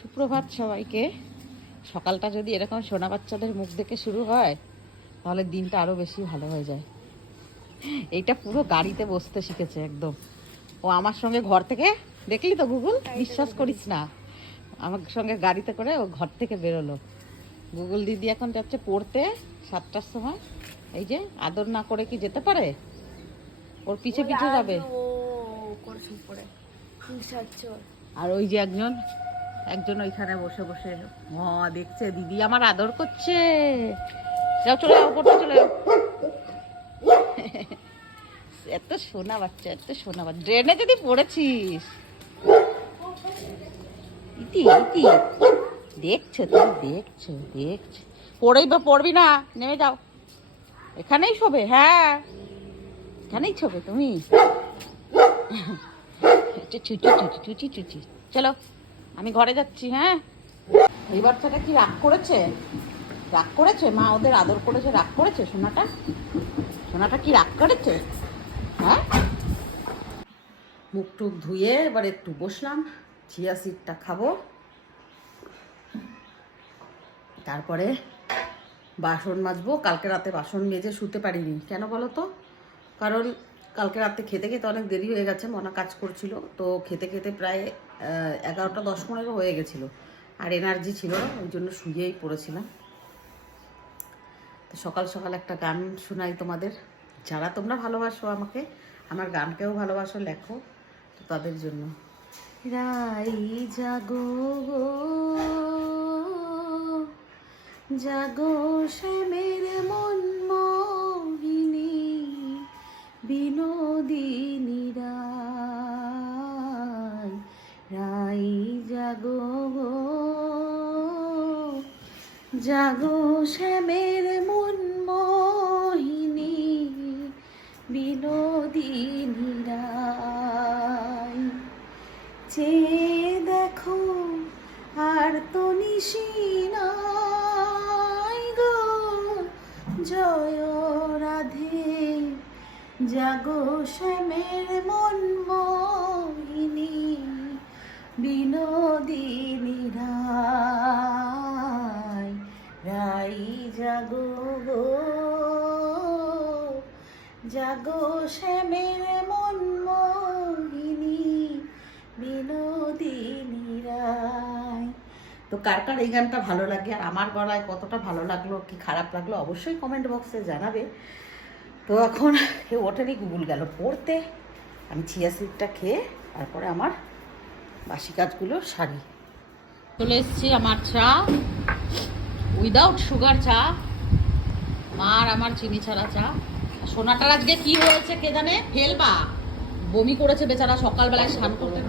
সুপ্রভাত সবাইকে। সকালটা যদি এরকম সোনা বাচ্চাদের মুখ দেখে শুরু হয় তাহলে দিনটা আরও বেশি ভালো হয়ে যায়। এইটা পুরো গাড়িতে বসতে শিখেছে একদম। ও আমার সঙ্গে ঘর থেকে, দেখলি তো গুগল, বিশ্বাস করিস না, আমার সঙ্গে গাড়িতে করে ও ঘর থেকে বেরোলো। গুগল দিদি এখন যাচ্ছে পড়তে 7টার সময়। এই যে আদর না করে কি যেতে পারে? ওর পিছে পিছে যাবে। আর ওই যে একজন একজন ওইখানে বসে বসে দেখছে দিদি আমার আদর করছে। যাও, চলে যাও, পড়তে চলে যাও। এত সোনা বাচ্চা, এত সোনা বাচ্চা। ড্রেনে যদি পড়েছিস, ইতি ইতি, দেখছো তুমি, দেখছো দেখছো। পড়েই বা পড়বি না, নেমে যাও। এখানেই শোবে, হ্যাঁ এখানেই শোবে তুমি। চুচি চুচি চুচি, চলো আমি ঘরে যাচ্ছি। হ্যাঁ, এই বাচ্চাটা কি রাগ করেছে? রাগ করেছে? মা ওদের আদর করেছে, রাগ করেছে? সোনাটা, সোনাটা কি রাগ করেছে? হ্যাঁ, মুখ টুক ধুয়ে এবার একটু বসলাম, চিয়া সিডটা খাবো, তারপরে বাসন মাজবো। কালকে রাতে বাসন মেজে শুতে পারিনি, কেন বলো তো? কারণ কালকে রাতে খেতে খেতে অনেক দেরি হয়ে গেছে, মনা কাজ করছিল তো খেতে খেতে প্রায় 11টা 10-15 হয়ে গেছিলো, আর এনার্জি ছিল না, ওই জন্য শুয়েই পড়েছিলাম। তো সকাল সকাল একটা গান শোনাই তোমাদের, যারা তোমরা ভালোবাসো আমাকে, আমার গানকেও ভালোবাসো, লেখো, তো তাদের জন্য। রাই জাগো জাগো শ্যামের মন মোহিনী বিনোদিনী রাই, রাই জাগো জাগো শ্যামের মন মোহিনী বিনোদিনী রাই। চেয়ে দেখো আর তো নিশি নাই গো, জয় রাধে জাগো শ্যামের মন মোহিনী বিনোদিনী রাই, রাই জাগো জাগো শ্যামের মন মোহিনী বিনোদিনী রাই। তো কার কার এই গানটা ভালো লাগে আর আমার গলায় কতটা ভালো লাগলো কি খারাপ লাগলো অবশ্যই কমেন্ট বক্সে জানাবে। তো এখন কেউ ওঠেনি, গুগল গেল পড়তে, আমি চিয়া সিডটা খেয়ে তারপরে আমার বাসি কাজগুলো সারি। চলে এসেছি আমার চা, উইদাউট সুগার চা, মার আমার চিনি ছাড়া চা। সোনাটার আজকে কি হয়েছে কে জানে, ফেলবা বমি করেছে বেচারা, সকালবেলায় স্নান করতে।